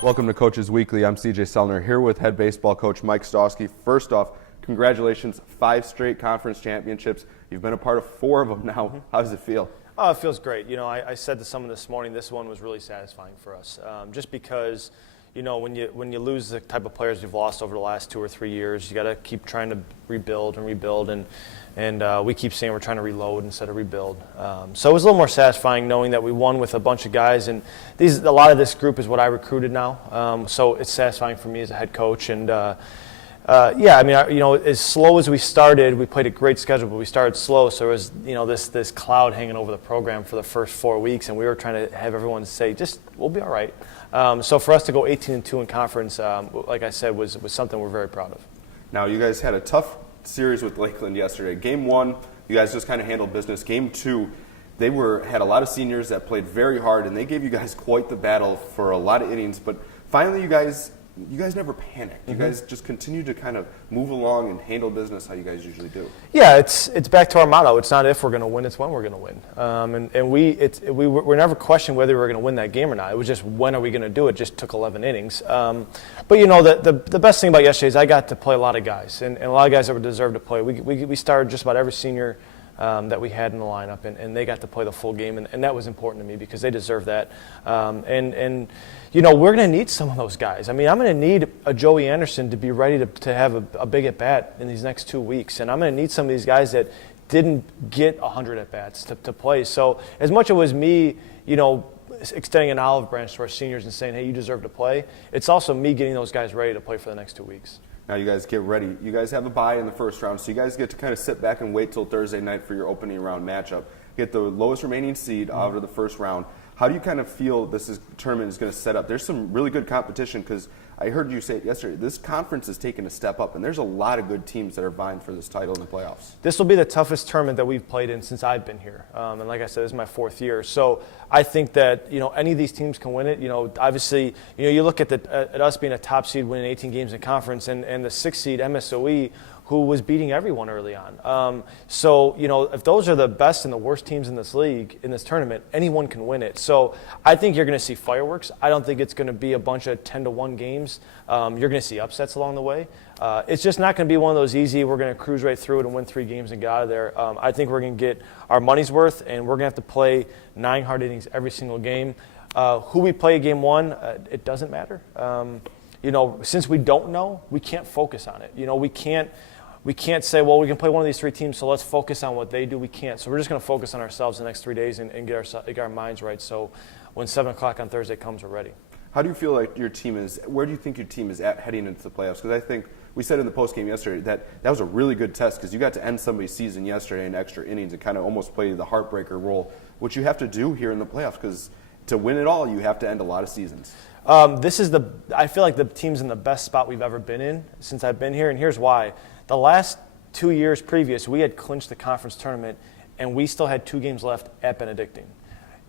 Welcome to Coaches Weekly. I'm CJ Sellner here with head baseball coach Mike Stosky. First off, congratulations, 5 straight conference championships. You've been a part of 4 of them now. How does it feel? Oh, it feels great. You know, I said to someone this morning, this one was really satisfying for us, just because, you know, when you lose the type of players you've lost over the last 2 or 3 years, you got to keep trying to rebuild, and we keep saying we're trying to reload instead of rebuild. So it was a little more satisfying knowing that we won with a bunch of guys, and a lot of this group is what I recruited now. So it's satisfying for me as a head coach, and yeah, I mean, you know, as slow as we started, we played a great schedule, but we started slow, so there was, you know, this cloud hanging over the program for the first 4 weeks, and we were trying to have everyone say, just, we'll be all right. So for us to go 18-2 in conference, like I said, was something we're very proud of. Now, you guys had a tough series with Lakeland yesterday. Game 1, you guys just kind of handled business. Game 2, they had a lot of seniors that played very hard, and they gave you guys quite the battle for a lot of innings, but finally you guys never panicked. You guys just continue to kind of move along and handle business how you guys usually do. Yeah, it's back to our motto. It's not if we're going to win, it's when we're going to win. And we were never questioning whether we were going to win that game or not. It was just when are we going to do it. It just took 11 innings. But you know, the best thing about yesterday is I got to play a lot of guys, and a lot of guys that deserved to play. We started just about every senior that we had in the lineup, and they got to play the full game, and that was important to me because they deserve that. And you know, we're going to need some of those guys. I mean, I'm going to need a Joey Anderson to be ready to have a big at-bat in these next 2 weeks, and I'm going to need some of these guys that didn't get 100 at-bats to play. So as much as it was me, you know, extending an olive branch to our seniors and saying, hey, you deserve to play, it's also me getting those guys ready to play for the next 2 weeks. Now you guys get ready. You guys have a bye in the first round, so you guys get to kind of sit back and wait till Thursday night for your opening round matchup. Get the lowest remaining seed out of the first round. How do you kind of feel this tournament is going to set up? There's some really good competition because I heard you say it yesterday. This conference has taken a step up, and there's a lot of good teams that are vying for this title in the playoffs. This will be the toughest tournament that we've played in since I've been here. And like I said, this is my 4th year. So I think that, you know, any of these teams can win it. You know, obviously, you know, you look at us being a top seed winning 18 games in conference and the 6th seed MSOE, who was beating everyone early on. So, you know, if those are the best and the worst teams in this league, in this tournament, anyone can win it. So I think you're going to see fireworks. I don't think it's going to be a bunch of 10-1 games. You're going to see upsets along the way. It's just not going to be one of those easy, we're going to cruise right through it and win 3 games and get out of there. I think we're going to get our money's worth, and we're going to have to play 9 hard innings every single game. Who we play game 1, it doesn't matter. You know, since we don't know, we can't focus on it. You know, we can't say, well, we can play one of these 3 teams, so let's focus on what they do. We can't. So we're just going to focus on ourselves the next 3 days and get our minds right. So when 7 o'clock on Thursday comes, we're ready. How do you feel like your team is – where do you think your team is at heading into the playoffs? Because I think we said in the postgame yesterday that was a really good test because you got to end somebody's season yesterday in extra innings and kind of almost play the heartbreaker role, which you have to do here in the playoffs because to win it all, you have to end a lot of seasons. I feel like the team's in the best spot we've ever been in since I've been here, and here's why. The last 2 years previous, we had clinched the conference tournament, and we still had 2 games left at Benedictine.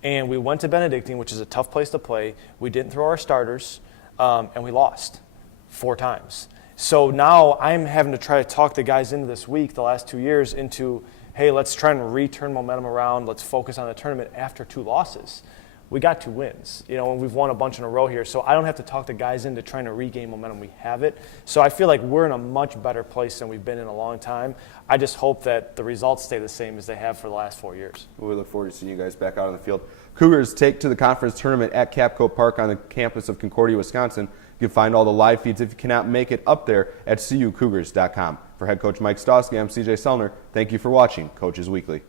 And we went to Benedictine, which is a tough place to play. We didn't throw our starters, and we lost 4 times. So now I'm having to try to talk the guys into this week, the last 2 years, into, hey, let's try and return momentum around. Let's focus on the tournament after 2 losses. We got 2 wins, you know, and we've won a bunch in a row here. So I don't have to talk the guys into trying to regain momentum. We have it. So I feel like we're in a much better place than we've been in a long time. I just hope that the results stay the same as they have for the last 4 years. We look forward to seeing you guys back out on the field. Cougars take to the conference tournament at Capco Park on the campus of Concordia, Wisconsin. You can find all the live feeds if you cannot make it up there at cucougars.com. For head coach Mike Stosky, I'm CJ Sellner. Thank you for watching Coaches Weekly.